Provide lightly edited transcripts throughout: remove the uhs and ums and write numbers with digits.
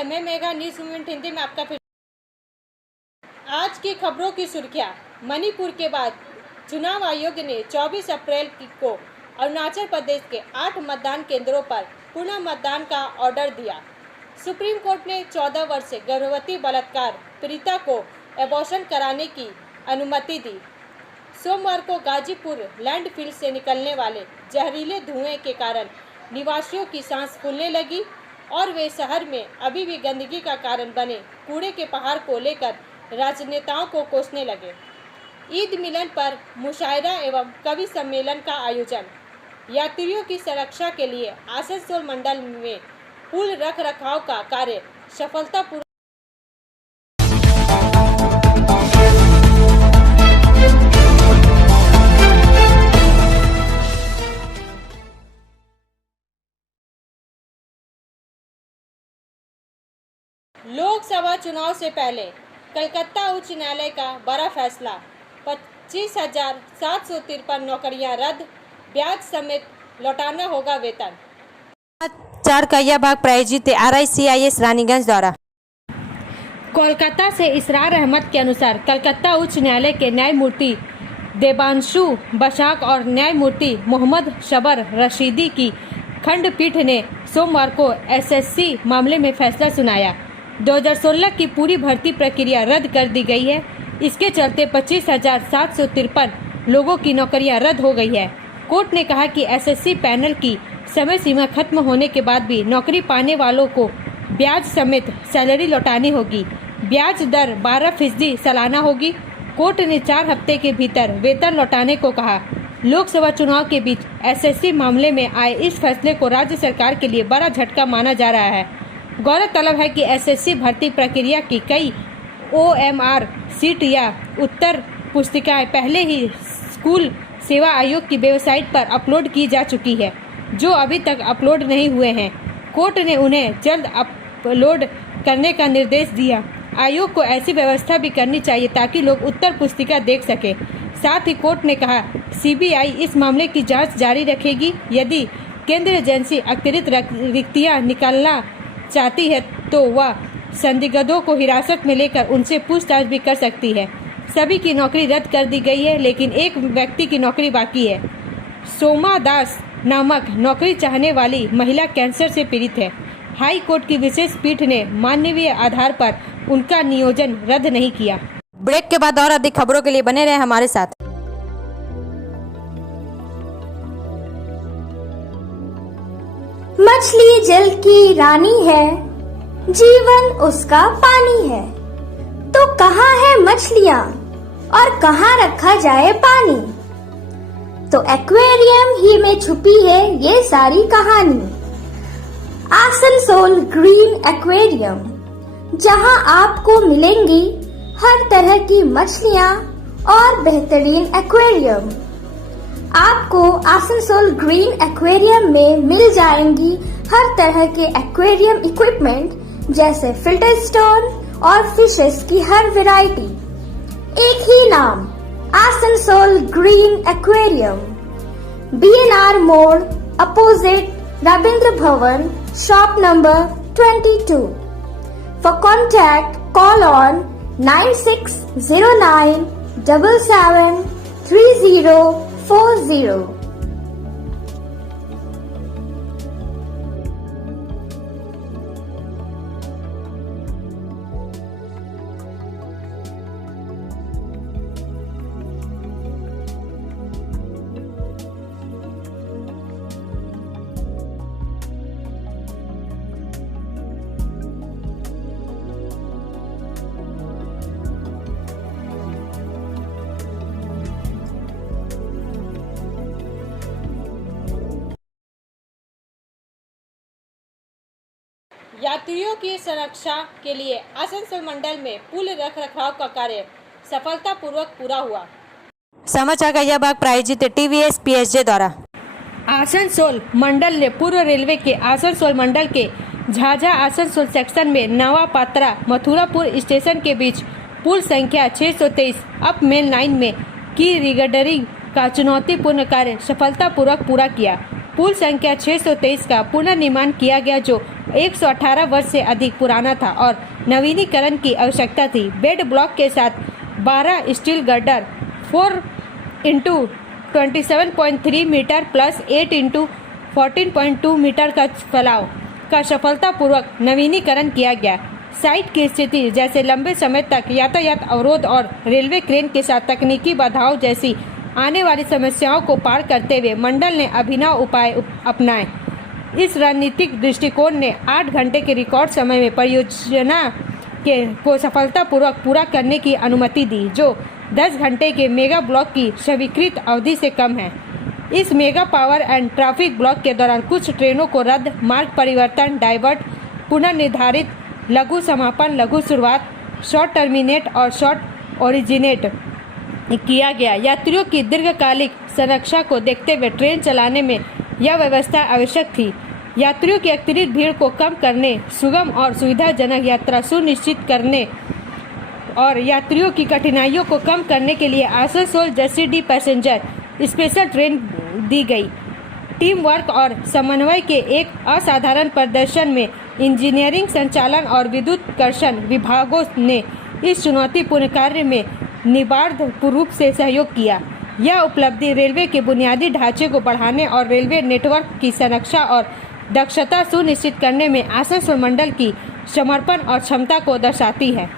नमस्ते, मैं Megha, news movement Hindi में आपका फिर। आज की खबरों की सुर्खियां। मणिपुर के बाद चुनाव आयोग ने 24 अप्रैल को अरुणाचल प्रदेश के 8 मतदान केंद्रों पर पुनः मतदान का ऑर्डर दिया। सुप्रीम कोर्ट ने 14 वर्ष से गर्भवती बलात्कार पीड़िता को एबॉर्शन कराने की अनुमति दी। सोमवार को गाजीपुर लैंडफिल से निकलने वाले जहरीले धुएं के कारण निवासियों की सांस फूलने लगी और वे शहर में अभी भी गंदगी का कारण बने कूड़े के पहाड़ को लेकर राजनेताओं को कोसने लगे। ईद मिलन पर मुशायरा एवं कवि सम्मेलन का आयोजन। यात्रियों की सुरक्षा के लिए आसनसोल मंडल में पुल रख रखाव का कार्य सफलतापूर्वक। लोकसभा चुनाव से पहले कलकत्ता उच्च न्यायालय का बड़ा फैसला। 25,753 नौकरियां रद्द, ब्याज समेत लौटाना होगा वेतन। 4 का यह भाग प्रायोजित है RICIS रानीगंज द्वारा। कोलकाता से इसरार अहमद के अनुसार कलकत्ता उच्च न्यायालय के न्यायमूर्ति देबांशु बशाक और न्यायमूर्ति मोहम्मद शबर रशीदी की खंडपीठ ने सोमवार को SSC मामले में फैसला सुनाया। 2016 की पूरी भर्ती प्रक्रिया रद्द कर दी गई है। इसके चलते 25,753 लोगों की नौकरियां रद्द हो गई है। कोर्ट ने कहा कि SSC पैनल की समय सीमा खत्म होने के बाद भी नौकरी पाने वालों को ब्याज समेत सैलरी लौटानी होगी। ब्याज दर 12% सालाना होगी। कोर्ट ने 4 हफ्ते के भीतर वेतन लौटाने को कहा। लोकसभा चुनाव के बीच SSC मामले में आए इस फैसले को राज्य सरकार के लिए बड़ा झटका माना जा रहा है। गौरतलब है कि SSC भर्ती प्रक्रिया की कई OMR सीट या उत्तर पुस्तिकाएं पहले ही स्कूल सेवा आयोग की वेबसाइट पर अपलोड की जा चुकी है, जो अभी तक अपलोड नहीं हुए हैं। कोर्ट ने उन्हें जल्द अपलोड करने का निर्देश दिया। आयोग को ऐसी व्यवस्था भी करनी चाहिए ताकि लोग उत्तर पुस्तिका देख सके। साथ ही कोर्ट ने कहा CBI इस मामले की जांच जारी रखेगी। यदि केंद्रीय एजेंसी अतिरिक्त रिक्तियां निकालना चाहती है तो वह संदिग्धों को हिरासत में लेकर उनसे पूछताछ भी कर सकती है। सभी की नौकरी रद्द कर दी गई है, लेकिन एक व्यक्ति की नौकरी बाकी है। सोमा दास नामक नौकरी चाहने वाली महिला कैंसर से पीड़ित है। हाई कोर्ट की विशेष पीठ ने मानवीय आधार पर उनका नियोजन रद्द नहीं किया। ब्रेक के बाद और अधिक खबरों के लिए बने रहे हमारे साथ। मछली जल की रानी है, जीवन उसका पानी है। तो कहाँ है मछलियाँ और कहाँ रखा जाए पानी? तो एक्वेरियम ही में छुपी है ये सारी कहानी। आसनसोल ग्रीन एक्वेरियम, जहाँ आपको मिलेंगी हर तरह की मछलियाँ और बेहतरीन एक्वेरियम। आपको आसनसोल ग्रीन एक्वेरियम में मिल जाएंगी हर तरह के एक्वेरियम इक्विपमेंट जैसे फिल्टर स्टोन और फिशेस की हर वैरायटी। एक ही नाम, आसनसोल ग्रीन एक्वेरियम। BNR मोड़ opposite Ravindra Bhavan, shop number 22। For contact call on 9609 77 3040। यात्रियों की सुरक्षा के लिए आसनसोल मंडल में पुल रख रखाव का कार्य सफलतापूर्वक पूरा हुआ। समाचार का यह भाग प्रायोजित है TVS PSJ द्वारा। आसनसोल मंडल ने पूर्व रेलवे के आसनसोल मंडल के झाझा आसनसोल सेक्शन में नवा पात्रा मथुरापुर स्टेशन के बीच पुल संख्या 623 अप मेन लाइन में की रिगडरिंग का चुनौतीपूर्ण कार्य सफलतापूर्वक पूरा किया। पुल संख्या 623 का पुनर्निर्माण किया गया जो 118 वर्ष से अधिक पुराना था और नवीनीकरण की आवश्यकता थी। बेड ब्लॉक के साथ 12 steel girder 4 into 27.3 metre plus 8 into 14.2 metre का फैलाव का सफलतापूर्वक नवीनीकरण किया गया। साइट की स्थिति जैसे लंबे समय तक यातायात अवरोध और रेलवे क्रेन के साथ तकनीकी बाधाओं जैसी आने वाली समस्याओं को पार करते हुए मंडल ने अभिनव उपाय अपनाए। इस रणनीतिक दृष्टिकोण ने 8 घंटे के रिकॉर्ड समय में परियोजना को सफलतापूर्वक पूरा करने की अनुमति दी, जो 10 घंटे के मेगा ब्लॉक की स्वीकृत अवधि से कम है। इस mega power and traffic block के दौरान कुछ ट्रेनों को रद्द, मार्ग परिवर्तन, डाइवर्ट, पुनर्निर्धारित, लघु समापन, लघु शुरुआत, शॉर्ट टर्मिनेट और शॉर्ट ओरिजिनेट किया गया। यात्रियों की दीर्घकालिक संरक्षा को देखते हुए ट्रेन चलाने में यह व्यवस्था आवश्यक थी। यात्रियों की अतिरिक्त भीड़ को कम करने, सुगम और सुविधाजनक यात्रा सुनिश्चित करने और यात्रियों की कठिनाइयों को कम करने के लिए Asansol Jasidih passenger special train दी गई। टीम वर्क और समन्वय के एक असाधारण प्रदर्शन में इंजीनियरिंग, संचालन और विद्युतीकरण विभागों ने इस चुनौतीपूर्ण कार्य में निर्बाध रूप से सहयोग किया। यह उपलब्धि रेलवे के बुनियादी ढांचे को बढ़ाने और रेलवे नेटवर्क की संरक्षा और दक्षता सुनिश्चित करने में आसनसोल मंडल की समर्पण और क्षमता को दर्शाती है।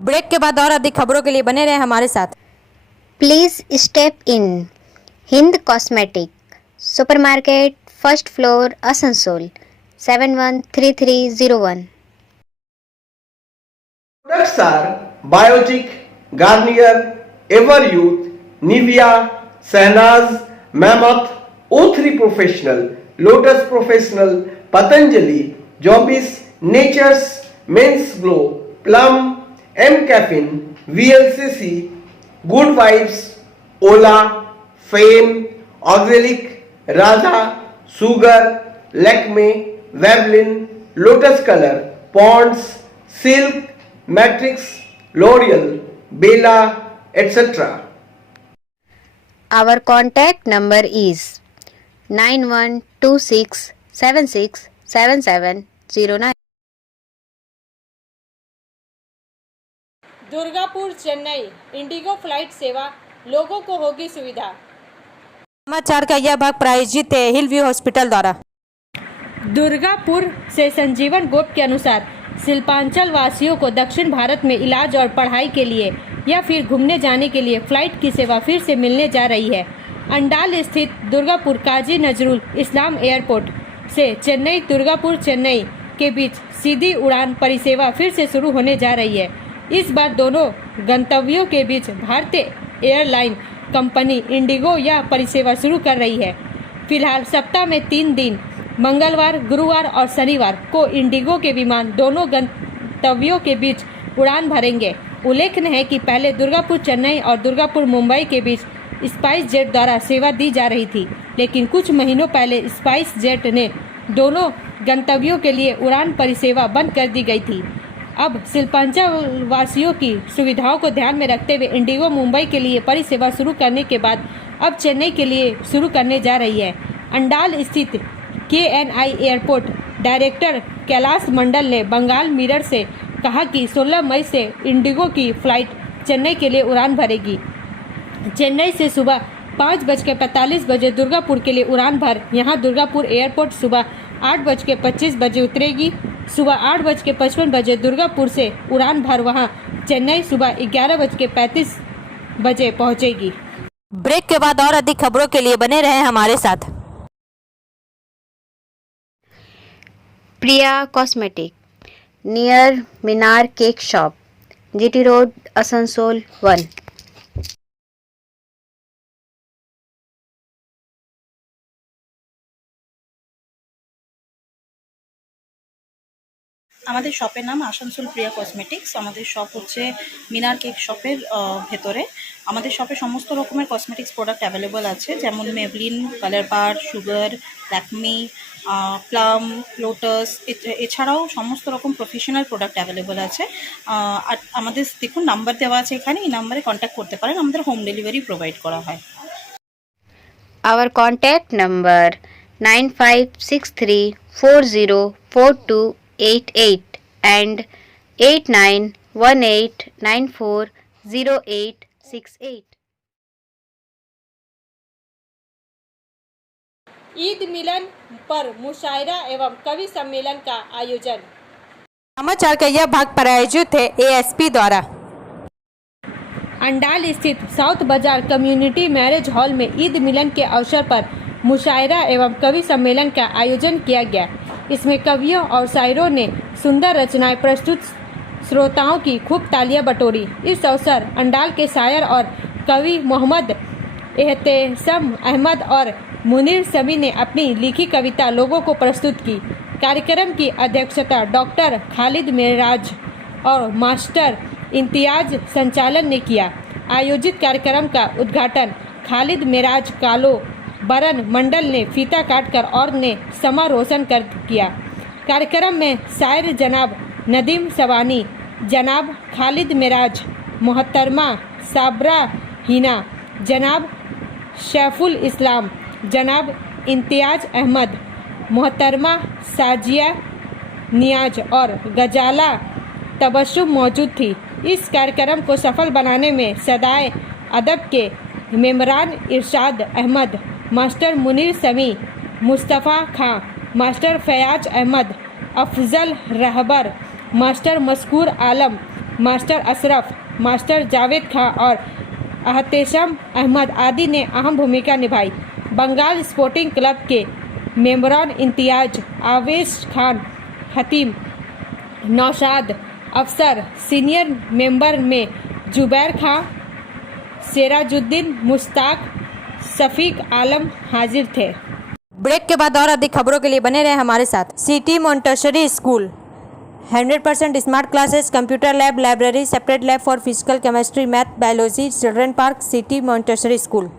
ब्रेक के बाद और अधिक खबरों के लिए बने रहे हमारे साथ। Please step in Hind cosmetic supermarket, first floor, Asansol 713301। Products are Biotic, Garnier, Ever Youth, Nivea, Sahnaz, Mammoth, O3 Professional, Lotus Professional, Patanjali, Jobis, Nature's, Men's Glow, Plum, M Caffeine, VLCC, Good Vibes, Ola, Fame, Auxilic, Radha, Sugar, Lakme, Veblen, Lotus Color, Ponds, Silk, Matrix, L'Oreal, Bella, etc. Our contact number is 9126767709। Durgapur Chennai Indigo flight सेवा, लोगों को होगी सुविधा। समाचार का यह भाग प्रायोजित है हिल व्यू हॉस्पिटल द्वारा। दुर्गापुर से संजीवन गोप के अनुसार शिल्पांचल वासियों को दक्षिण भारत में इलाज और पढ़ाई के लिए या फिर घूमने जाने के लिए फ्लाइट की सेवा फिर से मिलने जा रही है। अंडाल स्थित दुर्गापुर काजी नजरुल इस्लाम एयरपोर्ट से चेन्नई दुर्गापुर चेन्नई के बीच सीधी उड़ान परिसेवा फिर से शुरू होने जा रही है। इस बार दोनों गंतव्यों के बीच भारतीय एयरलाइन कंपनी इंडिगो यह परिसेवा शुरू कर रही है। फिलहाल सप्ताह में 3 दिन मंगलवार, गुरुवार और शनिवार को इंडिगो के विमान दोनों गंतव्यों के बीच उड़ान भरेंगे। उल्लेखनीय है कि पहले दुर्गापुर चेन्नई और दुर्गापुर मुंबई के बीच स्पाइस जेट द्वारा सेवा दी जा रही थी, लेकिन कुछ महीनों पहले स्पाइस जेट ने दोनों गंतव्यों के लिए उड़ान परिसेवा बंद कर दी गई थी। अब शिल्पांचल वासियों की सुविधाओं को ध्यान में रखते हुए इंडिगो मुंबई के लिए परिसेवा शुरू करने के बाद अब चेन्नई के लिए शुरू करने जा रही है। अंडाल स्थित KNI एयरपोर्ट डायरेक्टर कैलाश मंडल ने बंगाल मिरर से कहा कि 16 मई से इंडिगो की फ्लाइट चेन्नई के लिए उड़ान भरेगी। चेन्नई से सुबह 5:45 दुर्गापुर के लिए उड़ान भर यहाँ दुर्गापुर एयरपोर्ट सुबह 8:25 उतरेगी। सुबह 8:55 दुर्गापुर से उड़ान भर वहाँ चेन्नई सुबह 11:35 पहुँचेगी। ब्रेक के बाद और अधिक खबरों के लिए बने रहे हमारे साथ। Priya cosmetic near Minar cake shop, GT road, Asansol 1। আমাদের শপের নাম আসানসোল প্রিয়া কসমেটিক্স। আমাদের শপ হচ্ছে মিনার কেক শপের ভেতরে। আমাদের শপে সমস্ত রকমের কসমেটিক্স প্রোডাক্ট অ্যাভেলেবল আছে, যেমন মেবলিন, কালার বার, সুগার, ল্যাকমি, প্লাম, লোটাস, এছাড়াও সমস্ত রকম প্রফেশনাল প্রোডাক্ট অ্যাভেলেবল আছে। আর আমাদের দেখুন নাম্বার দেওয়া আছে এখানে, এই নাম্বারে কন্ট্যাক্ট করতে পারেন। আমাদের হোম ডেলিভারি প্রোভাইড করা হয়। Our contact number 9563404288 and 8918940868. Eid मिलन पर मुशायरा एवं कवि सम्मेलन का आयोजन। समाचार का यह भाग प्रायोजित है एएसपी द्वारा। अंडाल स्थित साउथ बाजार कम्युनिटी मैरिज हॉल में ईद मिलन के अवसर पर मुशायरा एवं कवि सम्मेलन का आयोजन किया गया। इसमें कवियों और शायरों ने सुंदर रचनाएं प्रस्तुत, श्रोताओं की खूब तालियां बटोरी। इस अवसर अंडाल के शायर और कवि मोहम्मद एहतेसम अहमद और मुनीर समी ने अपनी लिखी कविता लोगों को प्रस्तुत की। कार्यक्रम की अध्यक्षता डॉक्टर खालिद मेराज और मास्टर इम्तियाज संचालन ने किया। आयोजित कार्यक्रम का उद्घाटन खालिद मेराज कालो बरन मंडल ने फीता काटकर और ने समा रोशन कर किया। कार्यक्रम में शायर जनाब नदीम सवानी, जनाब खालिद मेराज, मोहतरमा साबरा हिना, जनाब शैफुल इस्लाम, जनाब इम्तियाज अहमद, मोहतरमा साजिया नियाज और गजाला तबस्सुम मौजूद थी। इस कार्यक्रम को सफल बनाने में सदाए अदब के मेमरान इरशाद अहमद, मास्टर मुनीर समी, मुस्तफ़ा खां, मास्टर फयाज अहमद, अफजल रहबर, मास्टर मस्कूर आलम, मास्टर अशरफ, मास्टर जावेद खां और अहतेशम अहमद आदि ने अहम भूमिका निभाई। बंगाल स्पोर्टिंग क्लब के मेंबरान इम्तियाज, आवेश खान, हतीम, नौशाद अफसर, सीनियर मेंबर में जुबैर खां, सिराजुद्दीन, मुश्ताक, शफीक आलम हाजिर थे। ब्रेक के बाद और अधिक खबरों के लिए बने रहे हमारे साथ। City Montessori school 100% smart classes, computer lab, library, separate lab for physical, chemistry, math, biology, children park, city Montessori school.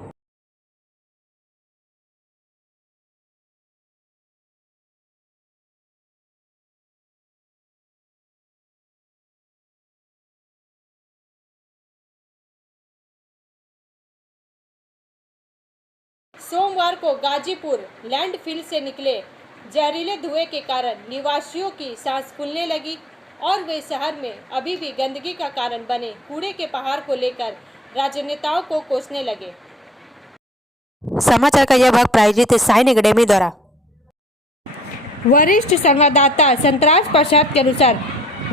सोमवार को गाजीपुर लैंडफिल से निकले जहरीले धुएं के कारण निवासियों की सांस फूलने लगी और वे शहर में अभी भी गंदगी का कारण बने कूड़े के पहाड़ को लेकर राजनेताओं को कोसने लगे। समाचार का यह भाग प्रायोजित है साइन एकेडमी द्वारा। वरिष्ठ संवाददाता संतराज प्रसाद के अनुसार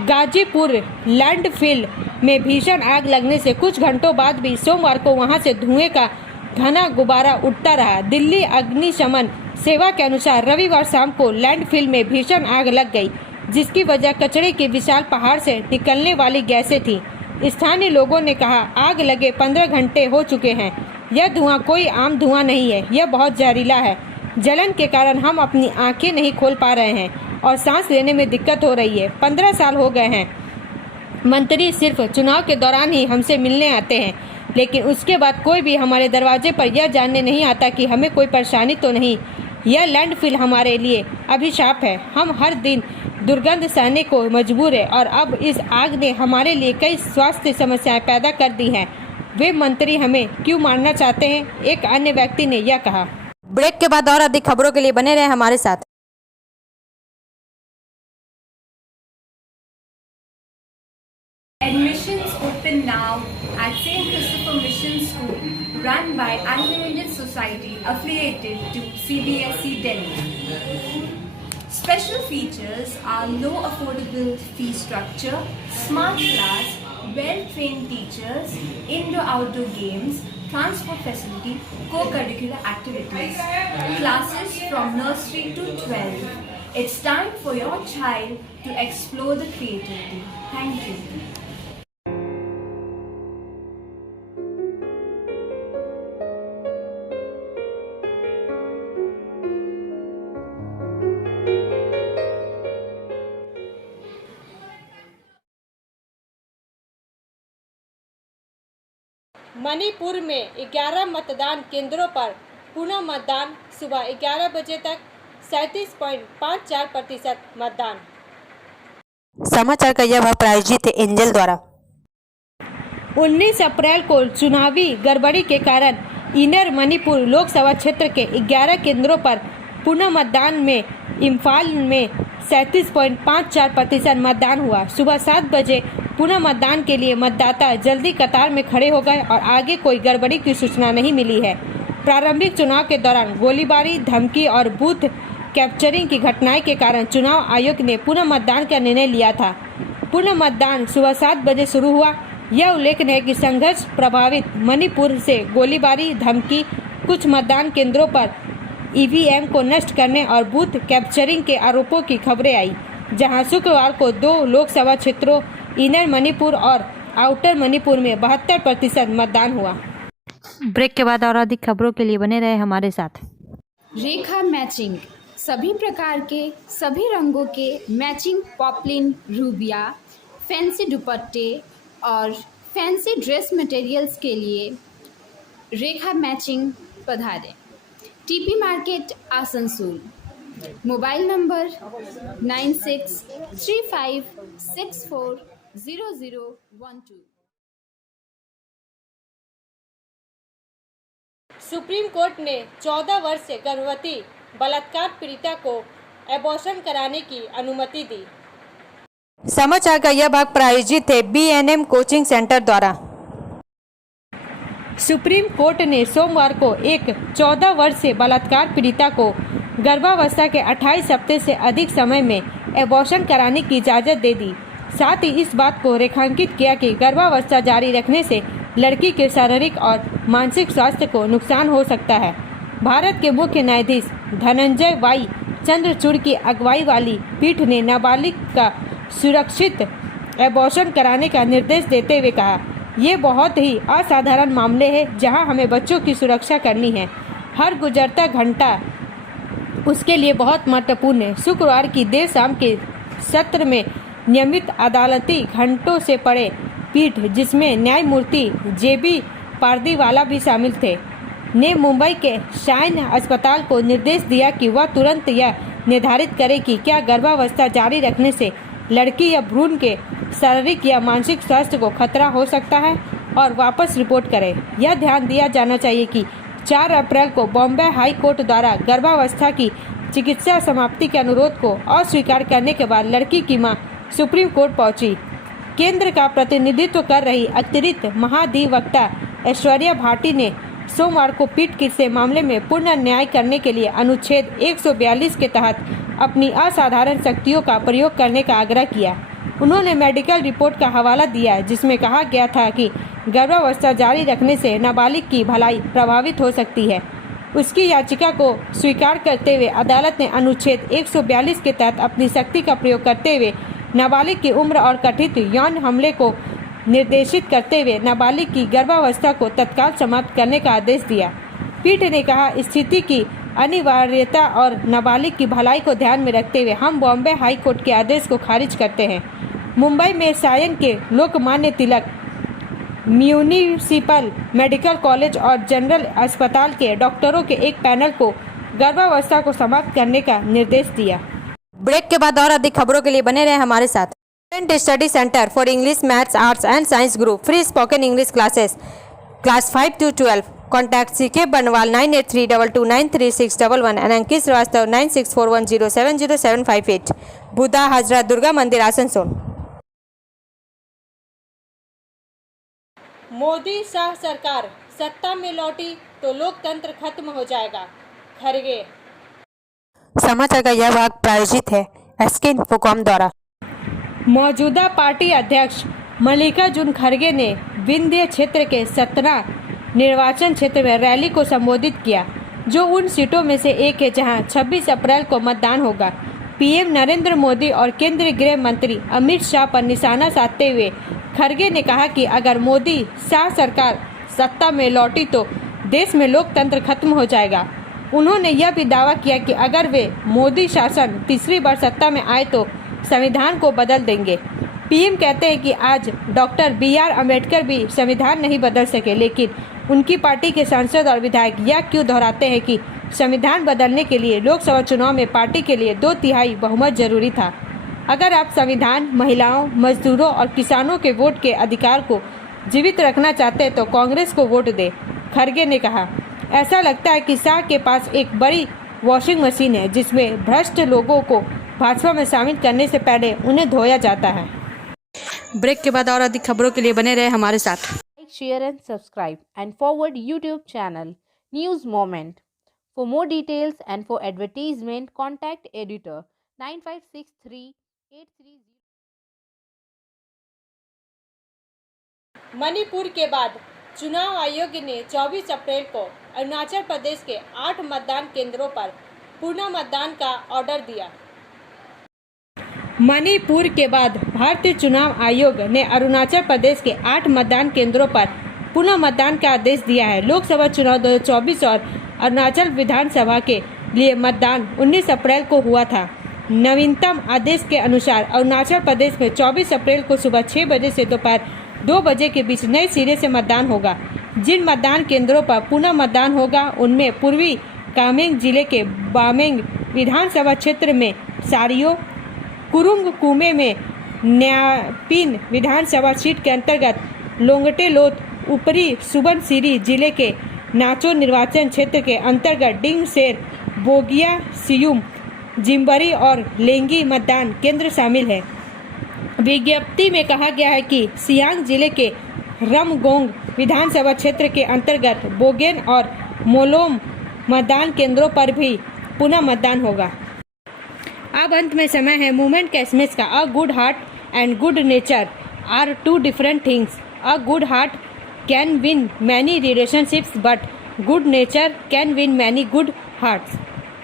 गाजीपुर लैंडफिल में भीषण आग लगने से कुछ घंटों बाद भी सोमवार को वहां से धुएं का घना गुब्बारा उठता रहा। दिल्ली अग्निशमन सेवा के अनुसार रविवार शाम को लैंडफिल में भीषण आग लग गई, जिसकी वजह कचरे के विशाल पहाड़ से निकलने वाली गैसें थी। स्थानीय लोगों ने कहा, आग लगे 15 घंटे हो चुके हैं। यह धुआं कोई आम धुआं नहीं है, यह बहुत जहरीला है। जलन के कारण हम अपनी आंखें नहीं खोल पा रहे हैं और सांस लेने में दिक्कत हो रही है। 15 साल हो गए हैं। मंत्री सिर्फ चुनाव के दौरान ही हमसे मिलने आते हैं, लेकिन उसके बाद कोई भी हमारे दरवाजे पर यह जानने नहीं आता कि हमें कोई परेशानी तो नहीं। यह लैंडफिल हमारे लिए अभिशाप है। हम हर दिन दुर्गंध सहने को मजबूर है और अब इस आग ने हमारे लिए कई स्वास्थ्य समस्याएं पैदा कर दी हैं। वे मंत्री हमें क्यों मारना चाहते हैं? एक अन्य व्यक्ति ने यह कहा। ब्रेक के बाद और अधिक खबरों के लिए बने रहे हमारे साथ। Admissions open now at St. Christopher Mission School, run by Anglo-Indian Society affiliated to CBSE Delhi. Special features are low affordable fee structure, smart class, well-trained teachers, indoor-outdoor games, transport facility, co-curricular activities, classes from nursery to 12. It's time for your child to explore the creativity. Thank you. Manipur में 11 मतदान केंद्रों पर पुनः मतदान, सुबह 11 बजे तक 37.54% मतदान। समाचार का यह भाग प्रायोजित है एंजल द्वारा। 19 अप्रैल को चुनावी गड़बड़ी के कारण इनर मणिपुर लोकसभा क्षेत्र के 11 केंद्रों पर पुनर्मतदान में इम्फाल में 37.54% मतदान हुआ। सुबह 7 बजे पुनर्मतदान के लिए मतदाता जल्दी कतार में खड़े हो गए और आगे कोई गड़बड़ी की सूचना नहीं मिली है। प्रारंभिक चुनाव के दौरान गोलीबारी, धमकी और बूथ कैप्चरिंग की घटनाएं के कारण चुनाव आयोग ने पुनर्मतदान का निर्णय लिया था। पुनर्मतदान सुबह 7 बजे शुरू हुआ। यह उल्लेखनीय है कि संघर्ष प्रभावित मणिपुर से गोलीबारी, धमकी, कुछ मतदान केंद्रों पर ईवीएम को नष्ट करने और बूथ कैप्चरिंग के आरोपों की खबरें आई, जहां शुक्रवार को 2 लोकसभा क्षेत्रों इनर मणिपुर और आउटर मणिपुर में 72% मतदान हुआ। ब्रेक के बाद और अधिक खबरों के लिए बने रहे हमारे साथ। रेखा मैचिंग, सभी प्रकार के सभी रंगों के मैचिंग पॉपलिन, रूबिया, फैंसी दुपट्टे और फैंसी ड्रेस मटेरियल्स के लिए रेखा मैचिंग पधारें। TP market, Asansol. Mobile number 9635640012। Supreme court ने 14 वर्ष से गर्भवती बलात्कार पीड़िता को एबॉर्शन कराने की अनुमति दी। समाचार का यह भाग प्रायोजित है BNM कोचिंग सेंटर द्वारा। सुप्रीम कोर्ट ने सोमवार को एक 14 वर्ष से बलात्कार पीड़िता को गर्भावस्था के 28 हफ्ते से अधिक समय में एबॉर्शन कराने की इजाज़त दे दी। साथ ही इस बात को रेखांकित किया कि गर्भावस्था जारी रखने से लड़की के शारीरिक और मानसिक स्वास्थ्य को नुकसान हो सकता है। भारत के मुख्य न्यायाधीश धनंजय वाई चंद्रचूड़ की अगुवाई वाली पीठ ने नाबालिग का सुरक्षित एबॉर्शन कराने का निर्देश देते हुए कहा, ये बहुत ही असाधारण मामले हैं जहां हमें बच्चों की सुरक्षा करनी है। हर गुजरता घंटा उसके लिए बहुत महत्वपूर्ण है। शुक्रवार की देर शाम के सत्र में नियमित अदालती घंटों से पड़े पीठ, जिसमें न्यायमूर्ति JB पारदीवाला भी शामिल थे, ने मुंबई के शाइन अस्पताल को निर्देश दिया कि वह तुरंत यह निर्धारित करे कि क्या गर्भावस्था जारी रखने से लड़की या भ्रूण के शारीरिक या मानसिक स्वास्थ्य को खतरा हो सकता है और वापस रिपोर्ट करे। यह ध्यान दिया जाना चाहिए कि 4 अप्रैल को बॉम्बे हाई कोर्ट द्वारा गर्भावस्था की चिकित्सा समाप्ति के अनुरोध को अस्वीकार करने के बाद लड़की की मां सुप्रीम कोर्ट पहुंची। केंद्र का प्रतिनिधित्व कर रही अतिरिक्त महाधिवक्ता ऐश्वर्या भाटी ने सोमवार को पीठ से मामले में पूर्ण न्याय करने के लिए अनुच्छेद 142 के तहत अपनी असाधारण शक्तियों का प्रयोग करने का आग्रह किया। उन्होंने मेडिकल रिपोर्ट का हवाला दिया जिसमें कहा गया था कि गर्भावस्था जारी रखने से नाबालिग की भलाई प्रभावित हो सकती है। उसकी याचिका को स्वीकार करते हुए अदालत ने अनुच्छेद 142 के तहत अपनी शक्ति का प्रयोग करते हुए नाबालिग की उम्र और कथित यौन हमले को निर्देशित करते हुए नाबालिग की गर्भावस्था को तत्काल समाप्त करने का आदेश दिया। पीठ ने कहा, स्थिति की अनिवार्यता और नाबालिग की भलाई को ध्यान में रखते हुए हम बॉम्बे हाई कोर्ट के आदेश को खारिज करते हैं। मुंबई में सायन के Lokmanya Tilak municipal medical college और जनरल अस्पताल के डॉक्टरों के एक पैनल को गर्भावस्था को समाप्त करने का निर्देश दिया। ब्रेक के बाद और अधिक खबरों के लिए बने रहे हमारे साथ। Study centre for English, maths, arts and science group, free spoken English classes, class 5 to 12। Contact CK बनवाल 9832293611 एंड अंकित श्रीवास्तव 9641070758। बुधा हजरत दुर्गा मंदिर, आसनसोल। मोदी शाह सरकार सत्ता में लौटी तो लोकतंत्र खत्म हो जाएगा, खरगे। समाचार का यह भाग प्रायोजित है SK इन्फोकॉम द्वारा। मौजूदा पार्टी अध्यक्ष मल्लिकार्जुन खड़गे ने विंध्य क्षेत्र के सतना निर्वाचन क्षेत्र में रैली को संबोधित किया, जो उन सीटों में से एक है जहां 26 अप्रैल को मतदान होगा। पीएम नरेंद्र मोदी और केंद्रीय गृह मंत्री अमित शाह पर निशाना साधते हुए खड़गे ने कहा कि अगर मोदी शाह सरकार सत्ता में लौटी तो देश में लोकतंत्र खत्म हो जाएगा। उन्होंने यह भी दावा किया कि अगर वे मोदी शासन तीसरी बार सत्ता में आए तो संविधान को बदल देंगे। पीएम कहते हैं कि आज डॉक्टर BR अम्बेडकर भी संविधान नहीं बदल सके, लेकिन उनकी पार्टी के सांसद और विधायक यह क्यों दोहराते हैं कि संविधान बदलने के लिए लोकसभा चुनाव में पार्टी के लिए 2/3 बहुमत जरूरी था। अगर आप संविधान, महिलाओं, मजदूरों और किसानों के वोट के अधिकार को जीवित रखना चाहते हैं तो कांग्रेस को वोट दें, खड़गे ने कहा। ऐसा लगता है कि शाह के पास एक बड़ी वॉशिंग मशीन है जिसमें भ्रष्ट लोगों को भाजपा में शामिल करने से पहले उन्हें धोया जाता है। ब्रेक के बाद और अधिक खबरों के लिए बने रहे हमारे साथ। Like, share and subscribe and forward YouTube channel News Moment. For more details and for advertisement, contact editor 956383. Manipur के बाद चुनाव आयोग ने 24 अप्रैल को अरुणाचल प्रदेश के 8 मतदान केंद्रों पर पुनः मतदान का ऑर्डर दिया। मणिपुर के बाद भारतीय चुनाव आयोग ने अरुणाचल प्रदेश के 8 मतदान केंद्रों पर पुनः मतदान का आदेश दिया है। लोकसभा चुनाव 2024 और अरुणाचल विधानसभा के लिए मतदान 19 अप्रैल को हुआ था। नवीनतम आदेश के अनुसार अरुणाचल प्रदेश में 24 अप्रैल को सुबह 6 बजे से दोपहर 2 बजे के बीच नए सिरे से मतदान होगा। जिन मतदान केंद्रों पर पुनः मतदान होगा उनमें पूर्वी कामेंग जिले के बामेंग विधानसभा क्षेत्र में सारियो, कुरुंग कुमे में न्यापिन विधानसभा सीट के अंतर्गत लोंगटेलोत, ऊपरी सुबनसिरी जिले के नाचो निर्वाचन क्षेत्र के अंतर्गत डिंगसेर, बोगिया, सियुम, जिम्बरी और लेंगी मतदान केंद्र शामिल है। विज्ञप्ति में कहा गया है कि सियांग जिले के रमगोंग विधानसभा क्षेत्र के अंतर्गत बोगेन और मोलोम मतदान केंद्रों पर भी पुनः मतदान होगा। अब अंत में समय है मूवमेंट का एसएमएस का। A good heart and good nature are two different things. A good heart can win many relationships but good nature can win many good hearts.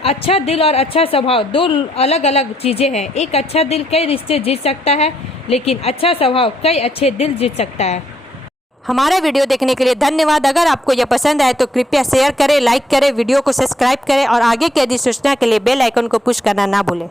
अच्छा दिल और अच्छा स्वभाव दो अलग अलग चीजें हैं। एक अच्छा दिल कई रिश्ते जीत सकता है, लेकिन अच्छा स्वभाव कई अच्छे दिल जीत सकता है। हमारा वीडियो देखने के लिए धन्यवाद। अगर आपको यह पसंद आए तो कृपया शेयर करें, लाइक करें, वीडियो को सब्सक्राइब करें और आगे की अधिसूचना के लिए बेल आइकन को पुश करना ना भूलें।